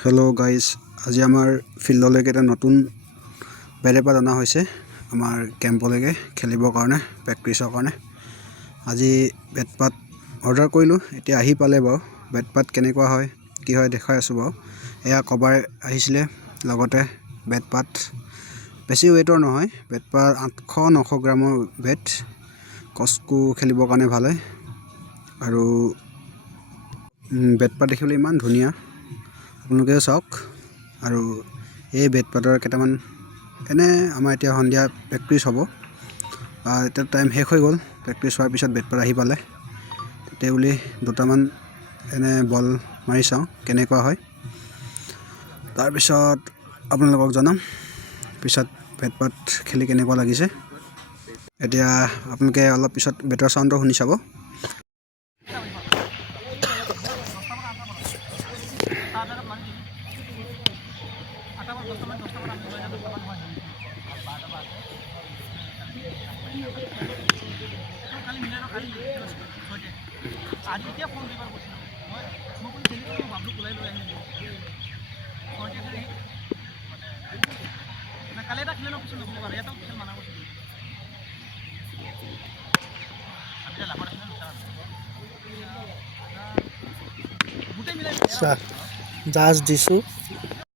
hello guys आज आमार फिल्डলৈকে এটা নতুন বেটপাত অনা হৈছে আমাৰ কেম্পলৈকে খেলিবৰ কাৰণে প্ৰেক্টিছৰ কাৰণে আজি বেটপাত অৰ্ডাৰ কৰিলো এতিয়া আহি পালে বাৰু বেটপাত কেনেকুৱা হয় কি হয় দেখাই আছো বাৰু এয়া কভাৰ আহিছিলে লগতে বেটপাত বেছি ওয়েটৰ নহয় বেটপাত 800-900 গ্ৰামৰ বেট কস্কো খেলিবৰ কাৰণে ভাল হয় আৰু বেটপাত দেখিবলৈ ইমান ধুনীয়া আপোনালোকে চাওক আৰু এই বেটপাতৰ কেইটামান এনে আমাৰ এতিয়া সন্ধিয়া প্ৰেক্টিছ হ'ব এটা টাইম শেষ হৈ গ'ল প্ৰেক্টিছ হোৱাৰ পিছত বেটপাত আহি পালে তেতিয়া বুলি দুটামান এনে বল মাৰি চাওঁ কেনেকুৱা হয় তাৰ পিছত আপোনালোকক জনাম পিছত বেটপাত খেলি কেনেকুৱা লাগিছে এতিয়া আপোনালোকে অলপ পিছত বেটৰ সাউণ্ডটো শুনি চাব आज क्या फोन पेपर कुछ मैं कोई खेली तो बाबू बुलाई लो और क्या करें ना कल तक खेलना कुछ नहीं कर रहा था खेल माना कुछ अभी ला पड़ा জাজ দিছোঁ